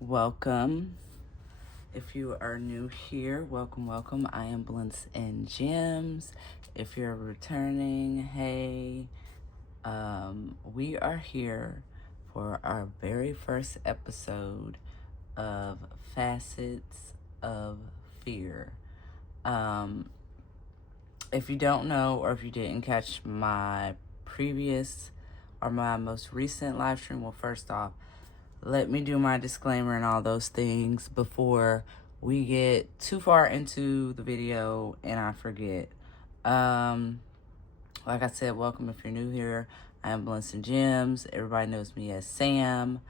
Welcome. If you are new here, welcome. I am Bluntz Gemz. If you're returning, hey, we are here for our very first episode of Facets of Fear. If you don't know, or if you didn't catch my previous or my most recent live stream, well, first off, let me do my disclaimer and all those things before we get too far into the video and I forget. Like I said, welcome if you're new here. I am Bluntz Gemz. Everybody knows me as Sam.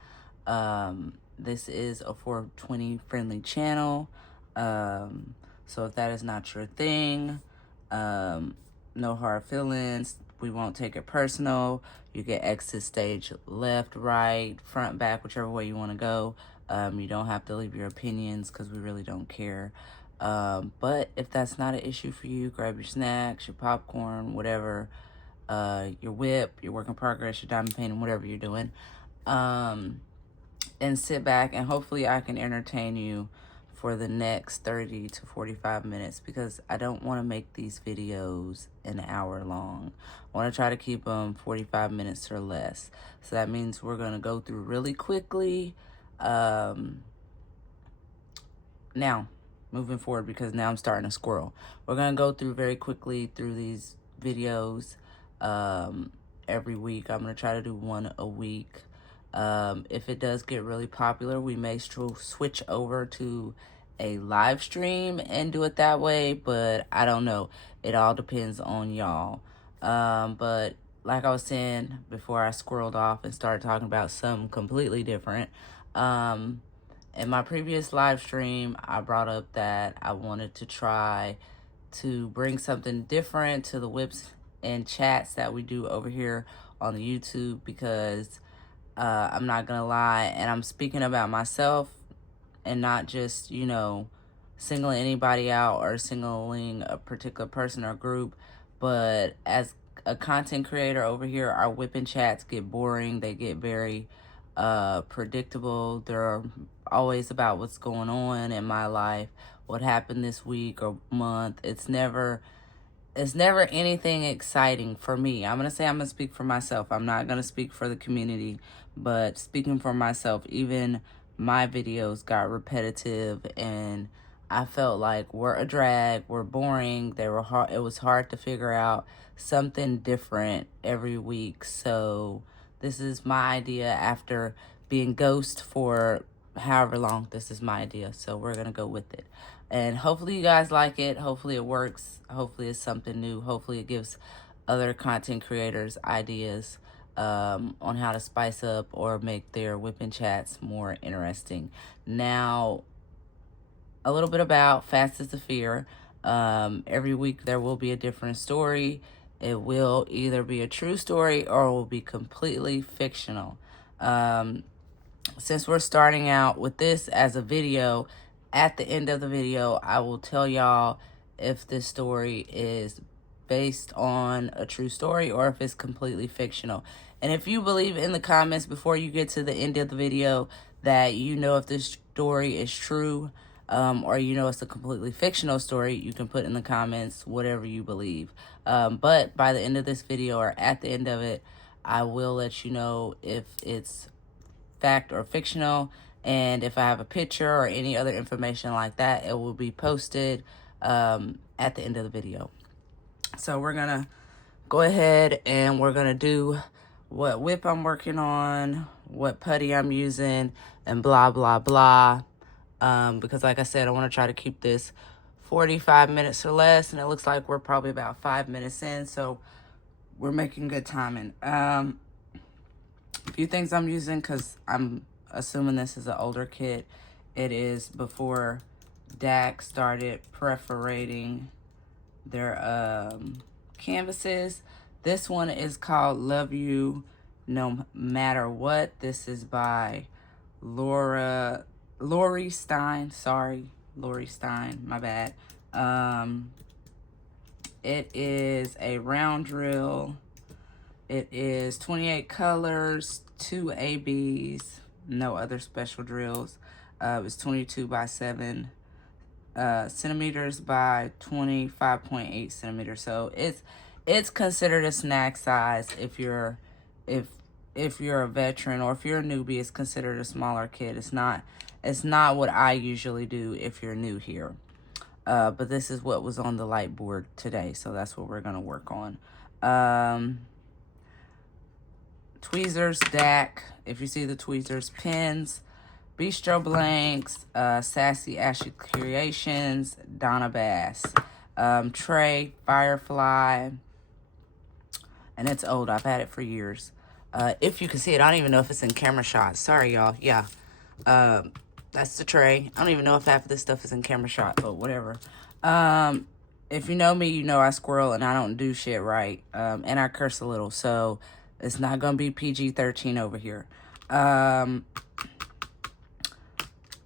This is a 420 friendly channel. So if that is not your thing, no hard feelings. We won't take it personal. You can exit stage left, right, front, back, whichever way you want to go. You don't have to leave your opinions because we really don't care. But if that's not an issue for you, grab your snacks, your popcorn, whatever, your whip, your work in progress, your diamond painting, whatever you're doing, and sit back, and hopefully I can entertain you for the next 30 to 45 minutes because I don't want to make these videos an hour long. I want to try to keep them 45 minutes or less. So that means we're going to go through really quickly. Now, moving forward, because now I'm starting to squirrel. We're going to go through very quickly through these videos every week. I'm going to try to do one a week. If it does get really popular, we may switch over to a live stream and do it that way, but I don't know. It all depends on y'all. But like I was saying before I squirreled off and started talking about something completely different, in my previous live stream, I brought up that I wanted to try to bring something different to the whips and chats that we do over here on the YouTube because I'm not gonna lie, and I'm speaking about myself and not just, you know, singling anybody out or singling a particular person or group, but as a content creator over here, our whipping chats get boring. They get very predictable. They're always about what's going on in my life, what happened this week or month. It's never anything exciting for me. I'm gonna speak for myself. I'm not gonna speak for the community, but speaking for myself, even my videos got repetitive and I felt like we're a drag, we're boring, they were hard. It was hard to figure out something different every week. So this is my idea after being ghost for however long. This is my idea, so we're gonna go with it. And hopefully you guys like it. Hopefully it works. Hopefully it's something new. Hopefully it gives other content creators ideas on how to spice up or make their whipping chats more interesting. Now, a little bit about Facets of Fear. Every week there will be a different story. It will either be a true story or it will be completely fictional. Since we're starting out with this as a video, at the end of the video, I will tell y'all if this story is based on a true story or if it's completely fictional. And if you believe in the comments before you get to the end of the video that you know if this story is true or you know it's a completely fictional story, you can put in the comments whatever you believe. But by the end of this video or at the end of it, I will let you know if it's fact or fictional, and if I have a picture or any other information like that, it will be posted at the end of the video. So we're gonna go ahead and we're gonna do what whip I'm working on, what putty I'm using, and blah blah blah, because like I said, I want to try to keep this 45 minutes or less, and it looks like we're probably about 5 minutes in, so we're making good timing. A few things I'm using, because I'm assuming this is an older kit. It is before DAC started perforating their canvases. This one is called Love You No Matter What. This is by Lori Stein. Sorry, Lori Stein, my bad. It is a round drill. It is 28 colors, 2 ABs, No other special drills. It was 22 by 7 centimeters by 25.8 centimeters. So it's considered a snack size if you're if you're a veteran, or if you're a newbie, it's considered a smaller kid. It's not what I usually do if you're new here. But this is what was on the light board today, so that's what we're gonna work on. Tweezers, DAC, if you see the tweezers, pins, Bistro Blanks, Sassy Ashley Creations, Donna Bass, Tray, Firefly, and it's old. I've had it for years. If you can see it, I don't even know if it's in camera shot. Sorry, y'all. Yeah. That's the tray. I don't even know if half of this stuff is in camera shot, but whatever. If you know me, you know I squirrel and I don't do shit right. And I curse a little, so it's not going to be PG-13 over here.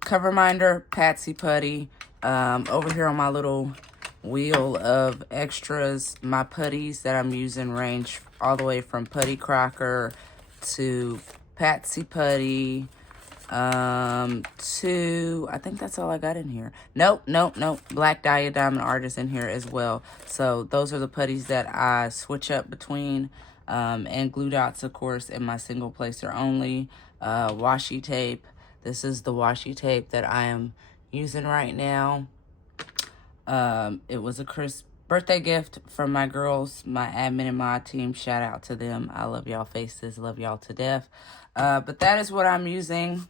Cover minder, Patsy Putty. Over here on my little wheel of extras, my putties that I'm using range all the way from Putty Crocker to Patsy Putty to, I think that's all I got in here. Nope. Black Dahlia Diamond Artist in here as well. So those are the putties that I switch up between. And glue dots, of course, in my single placer only. Washi tape. This is the washi tape that I am using right now. It was a Chris birthday gift from my girls, my admin and mod team. Shout out to them. I love y'all faces. Love y'all to death. But that is what I'm using.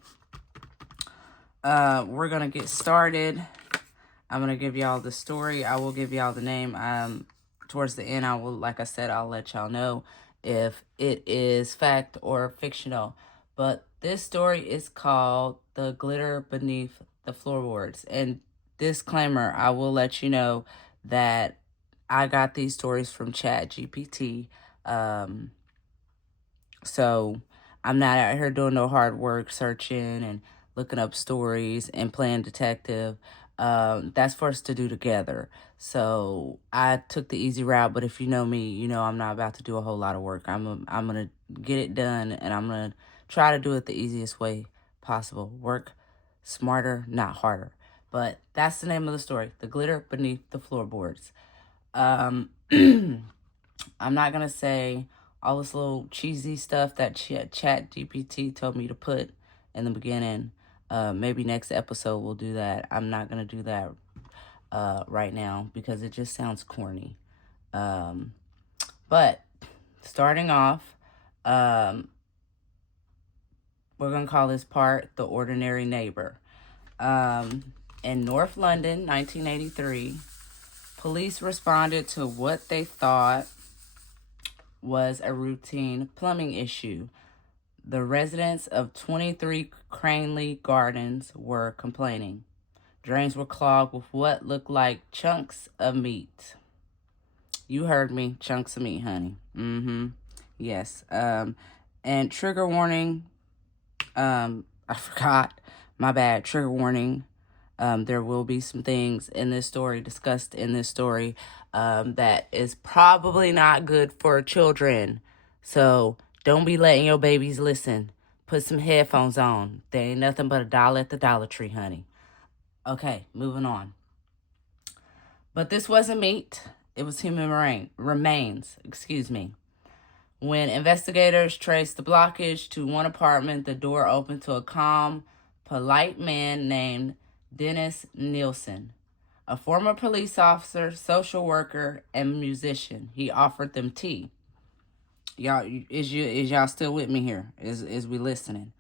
We're going to get started. I'm going to give y'all the story. I will give y'all the name. Towards the end, I will, like I said, I'll let y'all know if it is fact or fictional. But this story is called The Glitter Beneath the Floorboards. And disclaimer, I will let you know that I got these stories from ChatGPT. So I'm not out here doing no hard work searching and looking up stories and playing detective. That's for us to do together. So I took the easy route, but if you know me, you know I'm not about to do a whole lot of work. I'm gonna get it done, and I'm gonna try to do it the easiest way possible. Work smarter, not harder. But that's the name of the story, The Glitter Beneath the Floorboards. I'm not gonna say all this little cheesy stuff that ChatGPT told me to put in the beginning. Maybe next episode we'll do that. I'm not gonna do that right now because it just sounds corny. But starting off, we're gonna call this part The Ordinary Neighbor. In North London, 1983, police responded to what they thought was a routine plumbing issue. The residents of 23 Cranley Gardens were complaining. Drains were clogged with what looked like chunks of meat. You heard me, chunks of meat, honey. Yes. And trigger warning. I forgot. My bad. Trigger warning. There will be some things in this story, discussed in this story, that is probably not good for children. So don't be letting your babies listen. Put some headphones on. There ain't nothing but $1 at the Dollar Tree, honey. Okay, moving on. But this wasn't meat. It was human remains. Excuse me. When investigators traced the blockage to one apartment, the door opened to a calm, polite man named Dennis Nilsen, a former police officer, social worker, and musician. He offered them tea. Y'all, is y'all still with me here? Is we listening?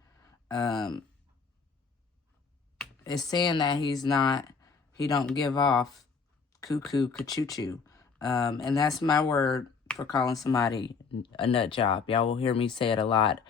It's saying that he don't give off cuckoo ka-choo-choo. And that's my word for calling somebody a nut job. Y'all will hear me say it a lot.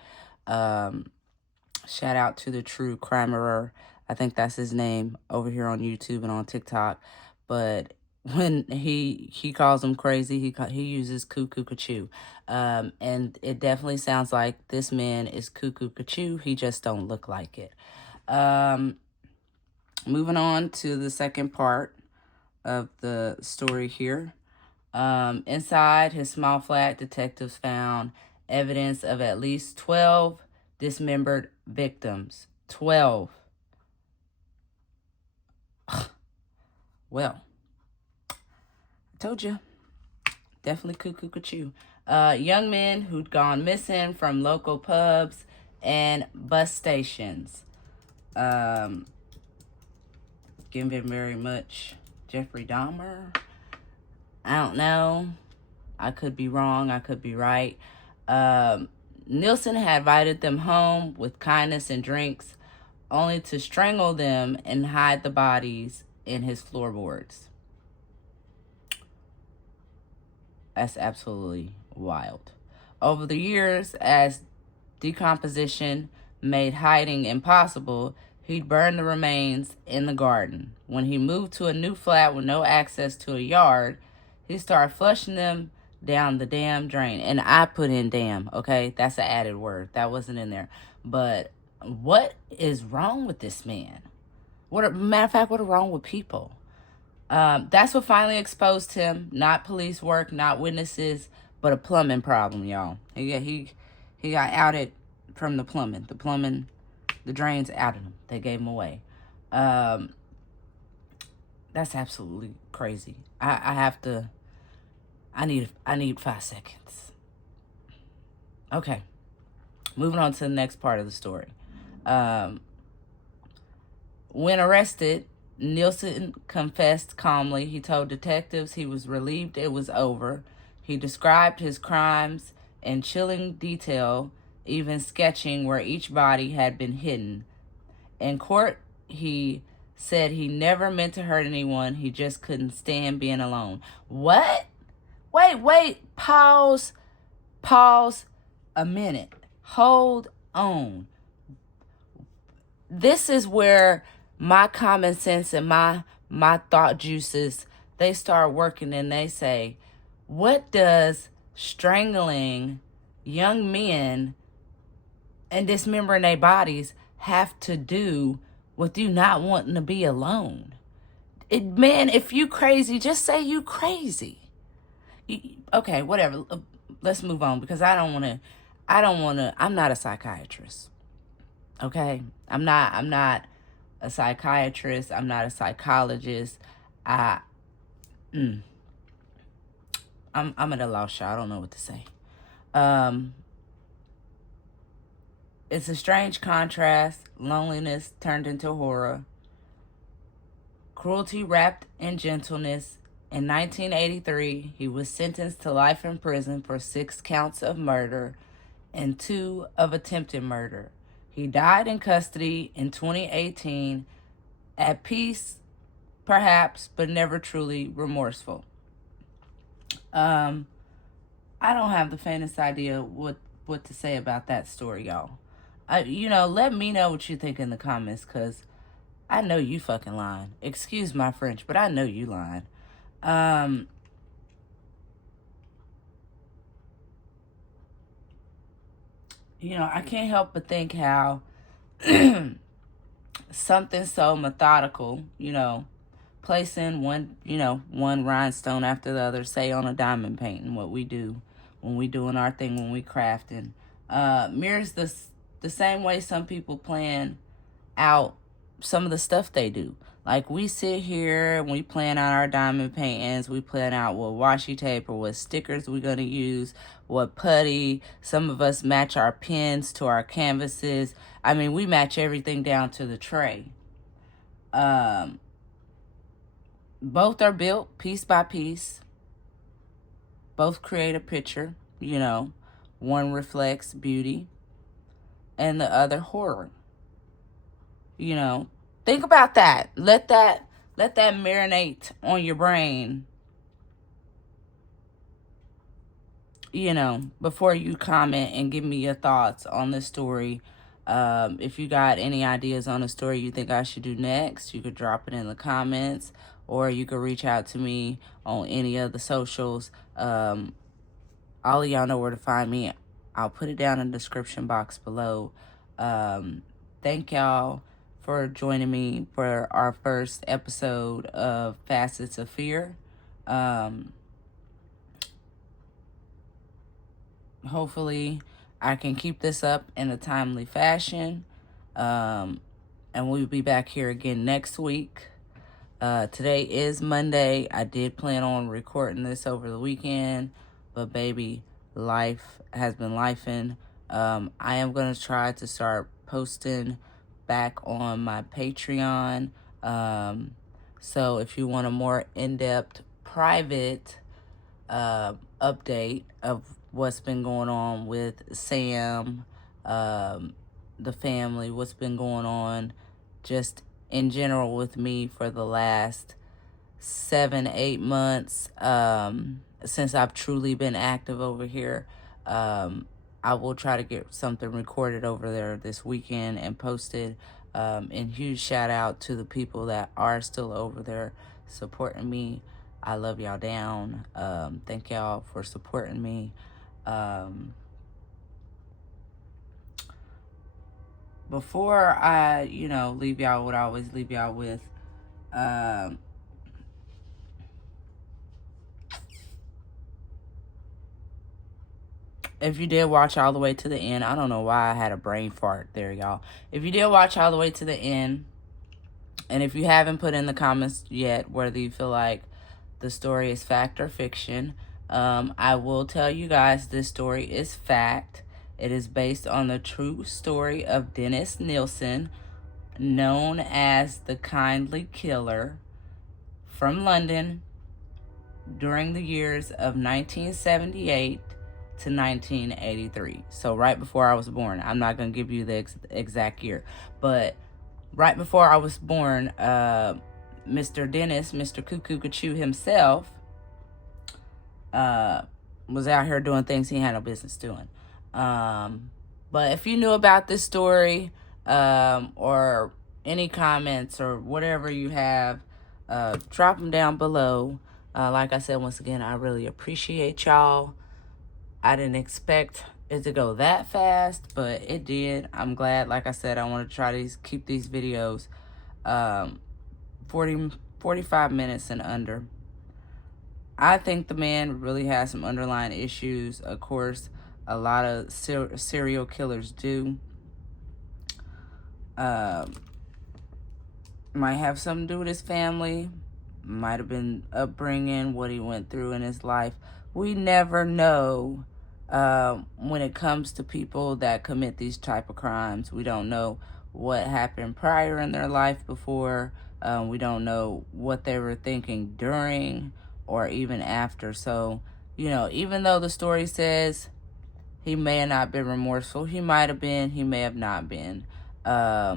Shout out to the true crimerer. I think that's his name over here on YouTube and on TikTok. But when he calls them crazy, he uses cuckoo ka-choo. And it definitely sounds like this man is cuckoo ka-choo. He just don't look like it. Moving on to the second part of the story here. Inside his small flat, detectives found evidence of at least 12 dismembered victims. 12. Well, I told you. Definitely cuckoo. Young men who'd gone missing from local pubs and bus stations. Giving very much Jeffrey Dahmer. I don't know. I could be wrong. I could be right. Nilsen had invited them home with kindness and drinks, only to strangle them and hide the bodies in his floorboards. That's absolutely wild. Over the years, as decomposition made hiding impossible, he'd burn the remains in the garden. When he moved to a new flat with no access to a yard, he started flushing them down the damn drain. And I put in damn, okay? That's an added word. That wasn't in there. But what is wrong with this man? Matter of fact, what is wrong with people? That's what finally exposed him. Not police work, not witnesses, but a plumbing problem, y'all. He got outed from the plumbing. The drains outed him. They gave him away. That's absolutely crazy. I need 5 seconds. Okay. Moving on to the next part of the story. When arrested, Nilsen confessed calmly. He told detectives he was relieved it was over. He described his crimes in chilling detail, even sketching where each body had been hidden. In court, he said he never meant to hurt anyone. He just couldn't stand being alone. What? Wait. Pause a minute. Hold on. This is where my common sense and my thought juices, they start working, and they say, what does strangling young men and dismembering their bodies have to do with you not wanting to be alone? Man, if you crazy, just say you crazy. Okay, whatever. Let's move on, because I'm not a psychiatrist. Okay? I'm not a psychiatrist. I'm not a psychologist. I'm at a loss, y'all. I don't know what to say. It's a strange contrast. Loneliness turned into horror. Cruelty wrapped in gentleness. In 1983, he was sentenced to life in prison for 6 counts of murder and 2 of attempted murder. He died in custody in 2018, at peace, perhaps, but never truly remorseful. I don't have the faintest idea what to say about that story, y'all. Let me know what you think in the comments, because I know you fucking lying. Excuse my French, but I know you lying. I can't help but think how something so methodical, placing one rhinestone after the other, say on a diamond painting, what we do when we doing our thing, when we crafting, mirrors the same way some people plan out some of the stuff they do. Like, we sit here and we plan out our diamond paintings. We plan out what washi tape or what stickers we're going to use, what putty. Some of us match our pens to our canvases. I mean, we match everything down to the tray. Both are built piece by piece. Both create a picture, One reflects beauty and the other horror. Think about that. Let that marinate on your brain, before you comment and give me your thoughts on this story. If you got any ideas on a story you think I should do next, you could drop it in the comments, or you could reach out to me on any of the socials. All of y'all know where to find me. I'll put it down in the description box below. Thank y'all for joining me for our first episode of Facets of Fear. Hopefully I can keep this up in a timely fashion. And we'll be back here again next week. Today is Monday. I did plan on recording this over the weekend, but baby, life has been lifing. I am going to try to start posting back on my Patreon. So if you want a more in-depth, private update of what's been going on with Sam, the family, what's been going on just in general with me for the last 7-8 months, since I've truly been active over here. I will try to get something recorded over there this weekend and posted. And huge shout out to the people that are still over there supporting me. I love y'all down. Thank y'all for supporting me. Before I, leave y'all what I always leave y'all with, if you did watch all the way to the end, I don't know why I had a brain fart there, y'all. If you did watch all the way to the end, and if you haven't put in the comments yet whether you feel like the story is fact or fiction, I will tell you guys this story is fact. It is based on the true story of Dennis Nilsen, known as the Kindly Killer, from London during the years of 1978 to 1983. So right before I was born. I'm not going to give you the exact year, but right before I was born, Mr. Dennis, Mr. Cuckoo Cachoo himself, was out here doing things he had no business doing. But if you knew about this story, or any comments or whatever you have, drop them down below. Like I said, once again, I really appreciate y'all. I didn't expect it to go that fast, but it did. I'm glad. Like I said, I want to try to keep these videos 45 minutes and under. I think the man really has some underlying issues. Of course, a lot of serial killers do. Might have something to do with his family. Might have been upbringing, what he went through in his life. We never know when it comes to people that commit these type of crimes. We don't know what happened prior in their life before. We don't know what they were thinking during or even after. So, even though the story says he may have not been remorseful, he might have been, he may have not been. I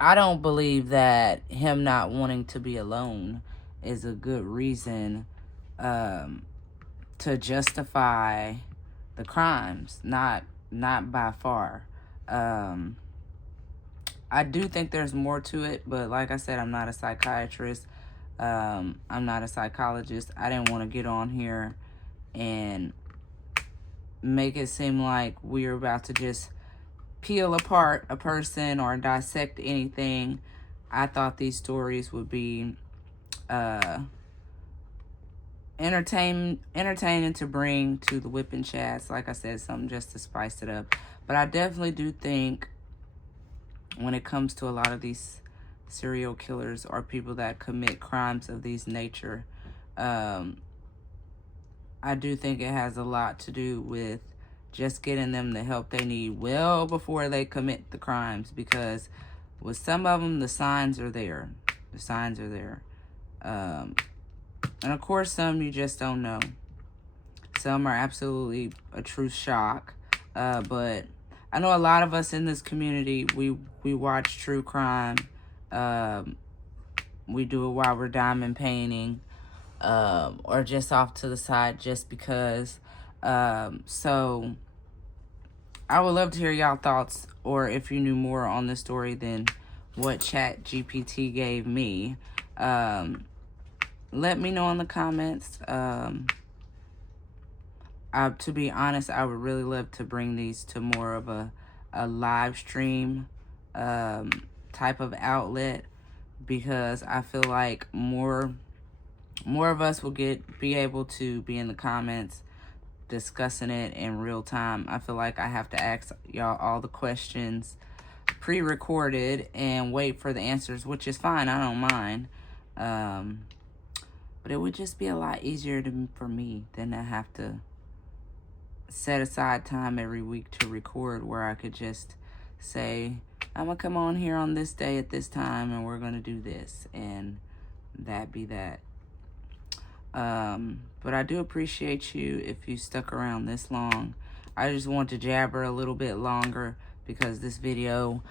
don't believe that him not wanting to be alone is a good reason to justify the crimes. Not by far. I do think there's more to it, but like I said, I'm not a psychiatrist. I'm not a psychologist. I didn't want to get on here and make it seem like we're about to just peel apart a person or dissect anything. I thought these stories would be entertaining to bring to the whipping chats. Like I said, something just to spice it up. But I definitely do think when it comes to a lot of these serial killers or people that commit crimes of these nature, I do think it has a lot to do with just getting them the help they need well before they commit the crimes. Because with some of them, the signs are there. The signs are there. And of course, some you just don't know. Some are absolutely a true shock. But I know a lot of us in this community, we watch true crime. We do it while we're diamond painting, or just off to the side just because. So I would love to hear y'all thoughts, or if you knew more on this story than what ChatGPT gave me. Let me know in the comments. To be honest, I would really love to bring these to more of a live stream type of outlet, because I feel like more of us will be able to be in the comments discussing it in real time. I feel like I have to ask y'all all the questions pre-recorded and wait for the answers, which is fine. I don't mind. But it would just be a lot easier for me than to have to set aside time every week to record, where I could just say, I'm going to come on here on this day at this time and we're going to do this. And that be that. But I do appreciate you if you stuck around this long. I just want to jabber a little bit longer because this video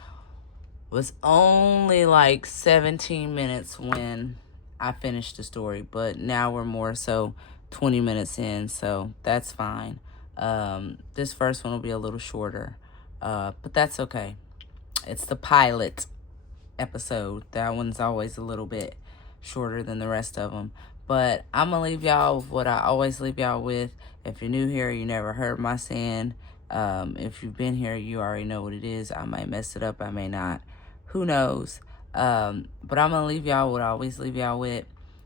was only like 17 minutes when I finished the story, but now we're more so 20 minutes in, so that's fine. This first one will be a little shorter, but that's okay. It's the pilot episode. That one's always a little bit shorter than the rest of them. But I'm going to leave y'all with what I always leave y'all with. If you're new here, you never heard my saying. If you've been here, you already know what it is. I might mess it up. I may not. Who knows? But I'm going to leave y'all what I always leave y'all with,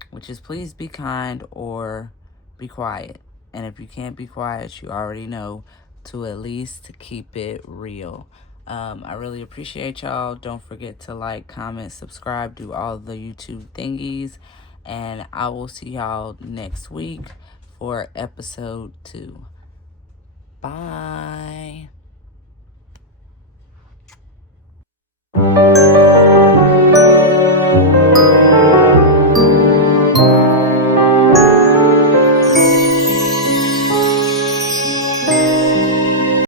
which is please be kind or be quiet. And if you can't be quiet, you already know to at least keep it real. I really appreciate y'all. Don't forget to like, comment, subscribe, do all the YouTube thingies. And I will see y'all next week for episode 2. Bye.